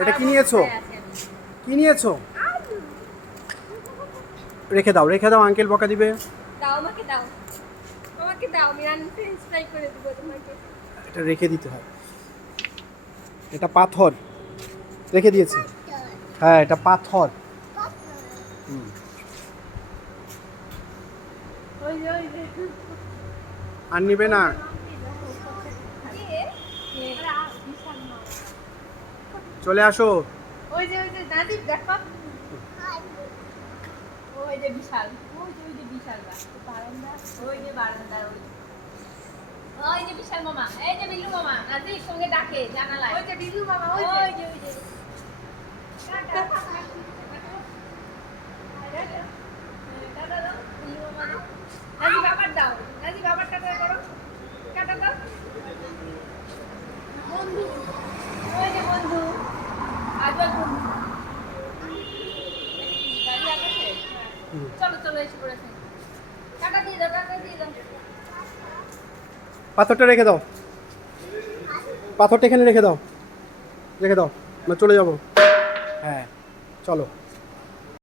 এটা কি নিয়েছো? কি নিয়েছো? রেখে দাও আঙ্কেল বকা দিবে। দাও আমাকে দাও, আমাকে দাও, আমি রান্না ফ্রেঞ্চ ফ্রাই করে দিব তোমাকে। এটা রেখে দিতে হয়। এটা পাথর, রেখে দিয়েছে। হ্যাঁ এটা পাথর। হুম। ওই যে ওই যে আর নিবে না। চলে আসো। ওই যে নাদিব দেখো, ওই যে বিশাল, ওই যে বিশাল বারান্দা, ওই যে বারান্দা, ওই যে বিশাল মামা, এই যে বিল্লু মামা, নাদিব সঙ্গে ডাকে জানালায়, ওই যে বিল্লু মামা, ওই যে টাটা দাও বিল্লু মামা, নাদিব আবার দাও, নাদিব আবার টাটা করো, টাটা দাও বন্ধু, ওই যে বন্ধু, আজব বন্ধু। চলো চলো এসে পড়েছে, টাটা দিয়ে দাও, টাটা দিয়ে দাও। পাথরটা রেখে দাও, পাথরটা এখানে রেখে দাও, রেখে দাও, আমরা চলে যাবো। হ্যাঁ চলো।